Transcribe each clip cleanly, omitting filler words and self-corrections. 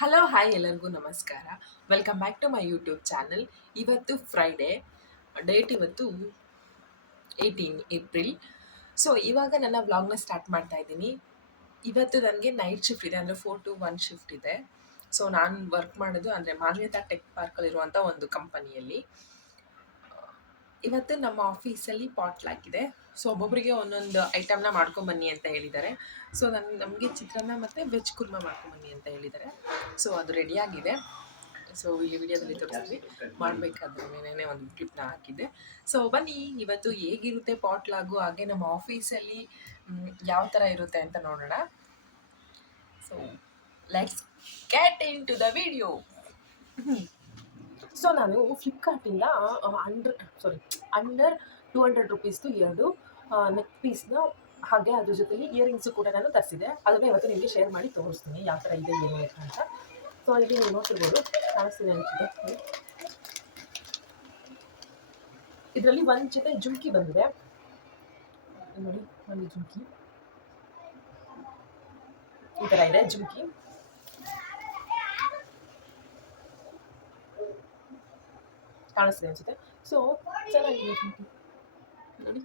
Hello hi ಎಲ್ಲರಿಗೂ ನಮಸ್ಕಾರ. Welcome back to my YouTube channel. ಇವತ್ತು ಫ್ರೈಡೇ, ಡೇಟ್ ಇವತ್ತು 18 ಏಪ್ರಿಲ್. ಸೊ ಇವಾಗ ನನ್ನ ವ್ಲಾಗ್ನ ಸ್ಟಾರ್ಟ್ ಮಾಡ್ತಾ ಇದ್ದೀನಿ. ಇವತ್ತು ನನಗೆ ನೈಟ್ ಶಿಫ್ಟ್ ಇದೆ, ಅಂದರೆ 4 to 1 ಶಿಫ್ಟ್ ಇದೆ. ಸೊ ನಾನು ವರ್ಕ್ ಮಾಡೋದು ಅಂದರೆ ಮಾನ್ಯತಾ ಟೆಕ್ ಪಾರ್ಕಲ್ಲಿರುವಂಥ ಒಂದು ಕಂಪನಿಯಲ್ಲಿ. ಇವತ್ತು ನಮ್ಮ ಆಫೀಸಲ್ಲಿ ಪಾಟ್ಲಾಕ್ ಇದೆ. ಸೊ ಒಬ್ಬೊಬ್ಬರಿಗೆ ಒಂದೊಂದು ಐಟಮ್ನ ಮಾಡ್ಕೊಂಬನ್ನಿ ಅಂತ ಹೇಳಿದ್ದಾರೆ. ಸೊ ನಮಗೆ ಚಿತ್ರಾನ್ನ ಮತ್ತು ವೆಜ್ ಕುರ್ಮಾ ಮಾಡ್ಕೊಂಬನ್ನಿ ಅಂತ ಹೇಳಿದ್ದಾರೆ. ಸೊ ಅದು ರೆಡಿಯಾಗಿದೆ. ಸೊ ಇಲ್ಲಿ ವಿಡಿಯೋದಲ್ಲಿ ತೋರಿಸಿದ್ವಿ, ಮಾಡಬೇಕಾದ್ರೆ ನೆನೆ ಒಂದು ಕ್ಲಿಪ್ನ ಹಾಕಿದ್ದೆ. ಸೊ ಬನ್ನಿ ಇವತ್ತು ಹೇಗಿರುತ್ತೆ ಪಾಟ್ಲಾಗು, ಹಾಗೆ ನಮ್ಮ ಆಫೀಸಲ್ಲಿ ಯಾವ ಥರ ಇರುತ್ತೆ ಅಂತ ನೋಡೋಣ. So let's get into the video. So ನಾನು ಫ್ಲಿಪ್ಕಾರ್ಟಿಂದ ಅಂಡರ್ 200 ರುಪೀಸ್ದು 2 ನೆಕ್ ಪೀಸ್ನ, ಹಾಗೆ ಅದ್ರ ಜೊತೆಲಿ ಇಯರಿಂಗ್ಸು ಕೂಡ ನಾನು ತರಿಸಿದೆ. ಅದನ್ನು ಇವತ್ತು ನಿಮಗೆ ಶೇರ್ ಮಾಡಿ ತೋರಿಸ್ತೀನಿ ಯಾವ ಥರ ಇದೆ ಏನು ಅಂತ. ಸೊ ಇಲ್ಲಿ ನೀವು ನೋಡ್ತಿರ್ಬೋದು, ಕಾಣಿಸ್ತಿದೆ ಅನಿಸಿದೆ. ಇದರಲ್ಲಿ ಒಂದು ಜೊತೆ ಜುಮ್ಕಿ ಬಂದಿದೆ ನೋಡಿ, ಒಂದು ಜುಮ್ಕಿ ಈ ಥರ ಇದೆ ಜುಮ್ಕಿ. ಕಾಣಿಸ್ತಿದೆ ಅನಿಸುತ್ತೆ. ಸೊ ಚೆನ್ನಾಗಿದೆ ಜುಮ್ಕಿ ನೋಡಿ.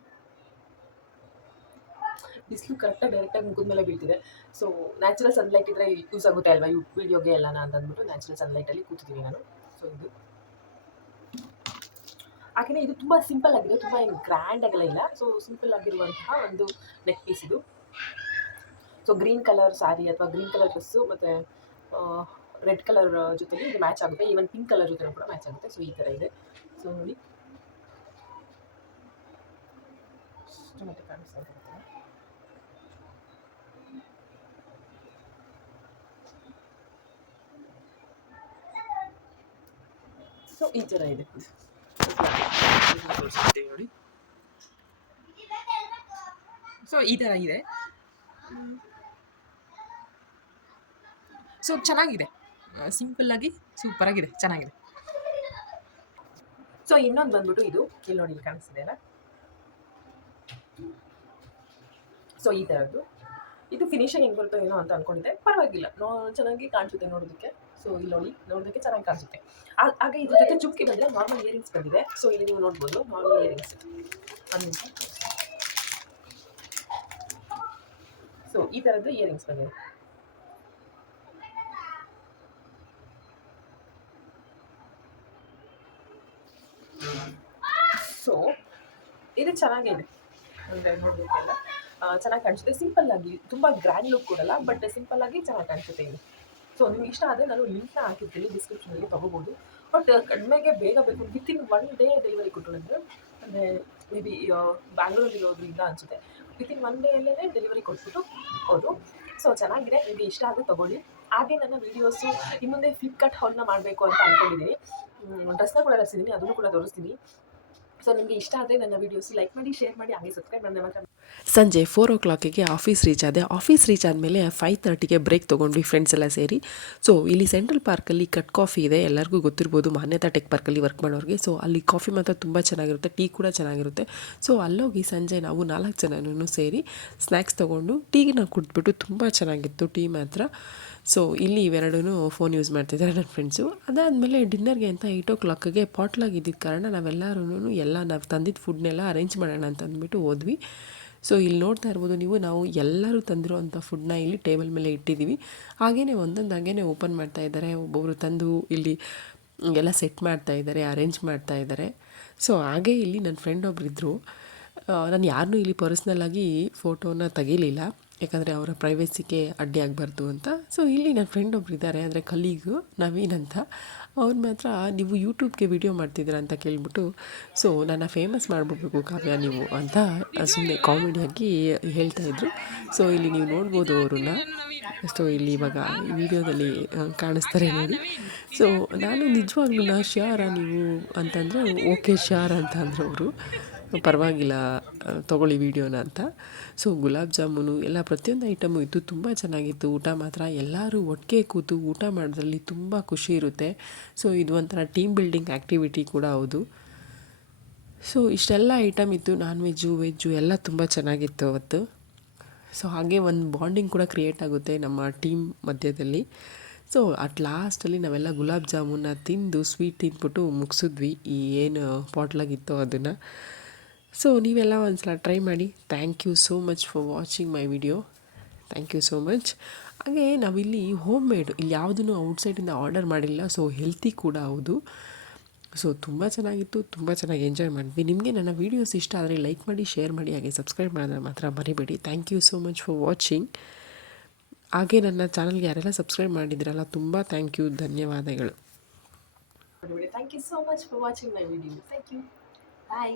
ಬಿಸಿಲು ಕರೆಕ್ಟಾಗಿ ಡೈರೆಕ್ಟಾಗಿ ಮುಖದ ಮೇಲೆ ಬೀಳ್ತಿದೆ. ಸೊ ನ್ಯಾಚುರಲ್ ಸನ್ಲೈಟ್ ಇದ್ದರೆ ಯೂಸ್ ಆಗುತ್ತೆ ಅಲ್ವಾ ವಿಡಿಯೋಗೆ ಎಲ್ಲನ ಅಂತ ಅಂದ್ಬಿಟ್ಟು ನ್ಯಾಚುರಲ್ ಸನ್ಲೈಟಲ್ಲಿ ಕೂತಿದ್ದೀನಿ ನಾನು. ಸೊ ಇದು ಹಾಗೆಯೇ ಇದು ತುಂಬ ಸಿಂಪಲ್ ಆಗಿದೆ, ತುಂಬ ಏನು ಗ್ರ್ಯಾಂಡ್ ಆಗಲ್ಲ ಇಲ್ಲ. ಸೊ ಸಿಂಪಲ್ ಆಗಿರುವಂತಹ ಒಂದು ನೆಕ್ ಪೀಸ್ ಇದು. ಸೊ ಗ್ರೀನ್ ಕಲರ್ ಸ್ಯಾರಿ ಅಥವಾ ಗ್ರೀನ್ ಕಲರ್ ಡ್ರೆಸ್ಸು ಮತ್ತು ರೆಡ್ ಕಲರ್ ಜೊತೆಲಿ ಇದು ಮ್ಯಾಚ್ ಆಗುತ್ತೆ. ಈವನ್ ಪಿಂಕ್ ಕಲರ್ ಜೊತೆ ಕೂಡ ಮ್ಯಾಚ್ ಆಗುತ್ತೆ. ಸೊ ಈ ಥರ ಇದೆ. ಸೊ ನೋಡಿ ಮತ್ತೆ ಕಾಣಿಸ್ತಾ ಇರುತ್ತೆ. ಸೊ ಈ ಥರ ಇದೆ ನೋಡಿ. ಸೊ ಈ ಥರ ಇದೆ. ಸೊ ಚೆನ್ನಾಗಿದೆ, ಸಿಂಪಲ್ಲಾಗಿ ಸೂಪರಾಗಿದೆ, ಚೆನ್ನಾಗಿದೆ. ಸೊ ಇನ್ನೊಂದು ಬಂದ್ಬಿಟ್ಟು ಇದು ಇಲ್ಲಿ ನೋಡಿ, ಇಲ್ಲಿ ಕಾಣಿಸ್ತಿದೆ ಅಲ್ಲ. ಸೊ ಈ ಥರದ್ದು ಇದು ಫಿನಿಶಿಂಗ್ ಹೆಂಗೆ ಬರುತ್ತೋ ಏನೋ ಅಂತ ಅಂದ್ಕೊಂಡಿದ್ದೆ. ಪರವಾಗಿಲ್ಲ, ಚೆನ್ನಾಗಿ ಕಾಣಿಸುತ್ತೆ ನೋಡೋದಕ್ಕೆ. ಸೊ ಇಲ್ಲಿ ನೋಡಿ, ನೋಡೋದಕ್ಕೆ ಚೆನ್ನಾಗಿ ಕಾಣಿಸುತ್ತೆ. ಹಾಗೆ ಇದ್ರ ಜೊತೆ ಚುಕ್ಕಿ ಬಂದರೆ ನಾರ್ಮಲ್ ಇಯರಿಂಗ್ಸ್ ಬಂದಿದೆ. ಸೊ ಇಲ್ಲಿ ನೀವು ನೋಡ್ಬೋದು ನಾರ್ಮಲ್ ಇಯರಿಂಗ್ಸ್. ಸೊ ಈ ಥರದ್ದು ಇಯರಿಂಗ್ಸ್ ಬಂದಿದೆ. ಸೊ ಇದು ಚೆನ್ನಾಗಿದೆ ಅಂದರೆ ನೋಡಬೇಕೆಲ್ಲ ಚೆನ್ನಾಗಿ ಕಾಣಿಸುತ್ತೆ. ಸಿಂಪಲ್ಲಾಗಿ, ತುಂಬ ಗ್ರ್ಯಾಂಡ್ ಲುಕ್ ಕೊಡಲ್ಲ, ಬಟ್ ಸಿಂಪಲ್ಲಾಗಿ ಚೆನ್ನಾಗಿ ಕಾಣಿಸುತ್ತೆ ಇದು. ಸೊ ನಿಮ್ಗೆ ಇಷ್ಟ ಆದರೆ ನಾನು ಲಿಂಕ್ನ ಹಾಕಿರ್ತೀನಿ ಡಿಸ್ಕ್ರಿಪ್ಷನಲ್ಲಿ, ತೊಗೋಬೋದು. ಬಟ್ ಕಡಿಮೆಗೆ ಬೇಗ ಬೇಕು, ವಿತಿನ್ 1 ಡೇ ಡೆಲಿವರಿ ಕೊಟ್ಟರು. ಅಂದರೆ ಮೇ ಬಿ ಬ್ಯಾಂಗ್ಳೂರಲ್ಲಿರೋದ್ರಿಂದ ಅನಿಸುತ್ತೆ. ವಿತಿನ್ 1 ಡೇಯಲ್ಲೇ ಡೆಲಿವರಿ ಕೊಟ್ಬಿಟ್ಟು ಹೌದು. ಸೊ ಚೆನ್ನಾಗಿದೆ, ನಿಮಗೆ ಇಷ್ಟ ಆದರೆ ತೊಗೊಳ್ಳಿ. ಹಾಗೆ ನನ್ನ ವೀಡಿಯೋಸು ಇನ್ನು ಮುಂದೆ ಫ್ಲಿಪ್ಕಾರ್ಟ್ ಹಾಲ್ನ ಮಾಡಬೇಕು ಅಂತ ಅಂದ್ಕೊಂಡಿದ್ದೀನಿ. ಡ್ರೆಸ್ನ ಕೂಡ ತರಿಸಿದ್ದೀನಿ, ಅದನ್ನು ಕೂಡ ತೋರಿಸ್ತೀನಿ. ಸೊ ನಿಮಗೆ ಇಷ್ಟ ಆದರೆ ನನ್ನ ವೀಡಿಯೋಸ್ ಲೈಕ್ ಮಾಡಿ, ಶೇರ್ ಮಾಡಿ, ಹಾಗೆ ಸಬ್ಸ್ಕ್ರೈಬ್ ಮಾಡಿ ಮಾತ್ರ. ಸಂಜೆ 4 o'clockಗೆ ಆಫೀಸ್ ರೀಚ್ ಆದೆ. ಆಫೀಸ್ ರೀಚ್ ಆದಮೇಲೆ 5:30ಗೆ ಬ್ರೇಕ್ ತೊಗೊಂಡ್ವಿ ಫ್ರೆಂಡ್ಸ್ ಎಲ್ಲ ಸೇರಿ. ಸೊ ಇಲ್ಲಿ ಸೆಂಟ್ರಲ್ ಪಾರ್ಕಲ್ಲಿ ಕಟ್ ಕಾಫಿ ಇದೆ, ಎಲ್ಲರಿಗೂ ಗೊತ್ತಿರ್ಬೋದು ಮಾನ್ಯತಾ ಟೆಕ್ ಪಾರ್ಕಲ್ಲಿ ವರ್ಕ್ ಮಾಡೋರಿಗೆ. ಸೊ ಅಲ್ಲಿ ಕಾಫಿ ಮಾತ್ರ ತುಂಬ ಚೆನ್ನಾಗಿರುತ್ತೆ, ಟೀ ಕೂಡ ಚೆನ್ನಾಗಿರುತ್ತೆ. ಸೊ ಅಲ್ಲೋಗಿ ಸಂಜೆ ನಾವು 4 ಜನನೂ ಸೇರಿ ಸ್ನ್ಯಾಕ್ಸ್ ತೊಗೊಂಡು ಟೀನ ಕುಡಿದ್ಬಿಟ್ಟು ತುಂಬ ಚೆನ್ನಾಗಿತ್ತು ಟೀ ಮಾತ್ರ. ಸೊ ಇಲ್ಲಿ ಇವೆರಡೂ ಫೋನ್ ಯೂಸ್ ಮಾಡ್ತಿದ್ದಾರೆ ನನ್ನ ಫ್ರೆಂಡ್ಸು. ಅದಾದಮೇಲೆ ಡಿನ್ನರ್ಗೆ ಅಂತ 8 o'clockಗೆ ಪಾಟ್ಲಾಗ್ ಇದ್ದಿದ್ದ ಕಾರಣ ನಾವೆಲ್ಲರೂ ನಾವು ತಂದಿದ್ದ ಫುಡ್ನೆಲ್ಲ ಅರೇಂಜ್ ಮಾಡೋಣ ಅಂತ ಅಂದ್ಬಿಟ್ಟು ಹೋದ್ವಿ. ಸೊ ಇಲ್ಲಿ ನೋಡ್ತಾ ಇರ್ಬೋದು ನೀವು, ನಾವು ಎಲ್ಲರೂ ತಂದಿರೋವಂಥ ಫುಡ್ನ ಇಲ್ಲಿ ಟೇಬಲ್ ಮೇಲೆ ಇಟ್ಟಿದ್ದೀವಿ. ಹಾಗೇ ಒಂದೊಂದು ಹಾಗೇ ಓಪನ್ ಮಾಡ್ತಾ ಇದ್ದಾರೆ. ಒಬ್ಬೊಬ್ಬರು ತಂದು ಇಲ್ಲಿ ಎಲ್ಲ ಸೆಟ್ ಮಾಡ್ತಾ ಇದ್ದಾರೆ, ಅರೇಂಜ್ ಮಾಡ್ತಾ ಇದ್ದಾರೆ. ಸೊ ಹಾಗೆ ಇಲ್ಲಿ ನನ್ನ ಫ್ರೆಂಡ್ ಒಬ್ರು ಇದ್ದರು. ನಾನು ಯಾರನ್ನೂ ಇಲ್ಲಿ ಪರ್ಸ್ನಲ್ಲಾಗಿ ಫೋಟೋನ ತೆಗೀಲಿಲ್ಲ, ಯಾಕಂದರೆ ಅವರ ಪ್ರೈವೇಸಿಗೆ ಅಡ್ಡಿ ಆಗಬಾರ್ದು ಅಂತ. ಸೊ ಇಲ್ಲಿ ನನ್ನ ಫ್ರೆಂಡ್ ಒಬ್ರು ಇದ್ದಾರೆ, ಅಂದರೆ ಕಲೀಗು ನವೀನ್ ಅಂತ. ಅವ್ರು ಮಾತ್ರ ನೀವು ಯೂಟ್ಯೂಬ್ಗೆ ವಿಡಿಯೋ ಮಾಡ್ತಿದ್ದೀರಾ ಅಂತ ಕೇಳಿಬಿಟ್ಟು, ಸೊ ನನ್ನ ಫೇಮಸ್ ಮಾಡಿಬಿಡ್ಬೇಕು ಕಾವ್ಯ ನೀವು ಅಂತ ಸುಮ್ಮನೆ ಕಾಮಿಡಿಯಾಗಿ ಹೇಳ್ತಾಯಿದ್ರು. ಸೊ ಇಲ್ಲಿ ನೀವು ನೋಡ್ಬೋದು ಅವ್ರನ್ನ. ಸೊ ಇಲ್ಲಿ ಇವಾಗ ವಿಡಿಯೋದಲ್ಲಿ ಕಾಣಿಸ್ತಾರೆ ನೋಡಿ. ಸೊ ನಾನು ನಿಜವಾಗ್ಲೂ ಶ್ಯೂರಾ ನೀವು ಅಂತಂದರೆ ಓಕೆ ಶ್ಯೂರ್ ಅಂತ ಅಂದರು ಅವರು. ಪರವಾಗಿಲ್ಲ ತೊಗೊಳ್ಳಿ ವೀಡಿಯೋನ ಅಂತ. ಸೊ ಗುಲಾಬ್ ಜಾಮೂನು ಎಲ್ಲ ಪ್ರತಿಯೊಂದು ಐಟಮು ಇತ್ತು, ತುಂಬ ಚೆನ್ನಾಗಿತ್ತು. ಊಟ ಮಾತ್ರ ಎಲ್ಲರೂ ಒಟ್ಟಿಗೆ ಕೂತು ಊಟ ಮಾಡೋದ್ರಲ್ಲಿ ತುಂಬ ಖುಷಿ ಇರುತ್ತೆ. ಸೊ ಇದು ಒಂಥರ ಟೀಮ್ ಬಿಲ್ಡಿಂಗ್ ಆ್ಯಕ್ಟಿವಿಟಿ ಕೂಡ ಹೌದು. ಸೊ ಇಷ್ಟೆಲ್ಲ ಐಟಮ್ ಇತ್ತು, ನಾನ್ ವೆಜ್ಜು ಎಲ್ಲ ತುಂಬ ಚೆನ್ನಾಗಿತ್ತು ಅವತ್ತು. ಸೊ ಹಾಗೆ ಒಂದು ಬಾಂಡಿಂಗ್ ಕೂಡ ಕ್ರಿಯೇಟ್ ಆಗುತ್ತೆ ನಮ್ಮ ಟೀಮ್ ಮಧ್ಯದಲ್ಲಿ. ಸೊ ಅಟ್ ಲಾಸ್ಟಲ್ಲಿ ನಾವೆಲ್ಲ ಗುಲಾಬ್ ಜಾಮೂನ್ನ ತಿಂದು ಸ್ವೀಟ್ ತಿಂದ್ಬಿಟ್ಟು ಮುಗಿಸಿದ್ವಿ ಈ ಏನು ಪಾಟ್ಲಾಗಿತ್ತೋ ಅದನ್ನು. ಸೊ ನೀವೆಲ್ಲ ಒಂದ್ಸಲ ಟ್ರೈ ಮಾಡಿ. Thank you so much for watching my video. Thank you so much. ಹಾಗೆ ನಾವಿಲ್ಲಿ ಹೋಮ್ ಮೇಡ್ ಇಲ್ಲಿ ಯಾವುದನ್ನು ಔಟ್ಸೈಡಿಂದ ಆರ್ಡರ್ ಮಾಡಿಲ್ಲ. ಸೊ ಹೆಲ್ತಿ ಕೂಡ ಹೌದು. ಸೊ ತುಂಬ ಚೆನ್ನಾಗಿತ್ತು, ತುಂಬ ಚೆನ್ನಾಗಿ ಎಂಜಾಯ್ ಮಾಡಿದ್ವಿ. ನಿಮಗೆ ನನ್ನ ವೀಡಿಯೋಸ್ ಇಷ್ಟ ಆದರೆ ಲೈಕ್ ಮಾಡಿ, ಶೇರ್ ಮಾಡಿ, ಹಾಗೆ ಸಬ್ಸ್ಕ್ರೈಬ್ ಮಾಡೋದನ್ನ ಮಾತ್ರ ಮರಿಬೇಡಿ. Thank you so much for watching. ಹಾಗೆ ನನ್ನ ಚಾನಲ್ಗೆ ಯಾರೆಲ್ಲ ಸಬ್ಸ್ಕ್ರೈಬ್ ಮಾಡಿದ್ರಲ್ಲ ತುಂಬ ಥ್ಯಾಂಕ್ ಯು, ಧನ್ಯವಾದಗಳು. Thank you so much for watching my video. Thank you. Bye.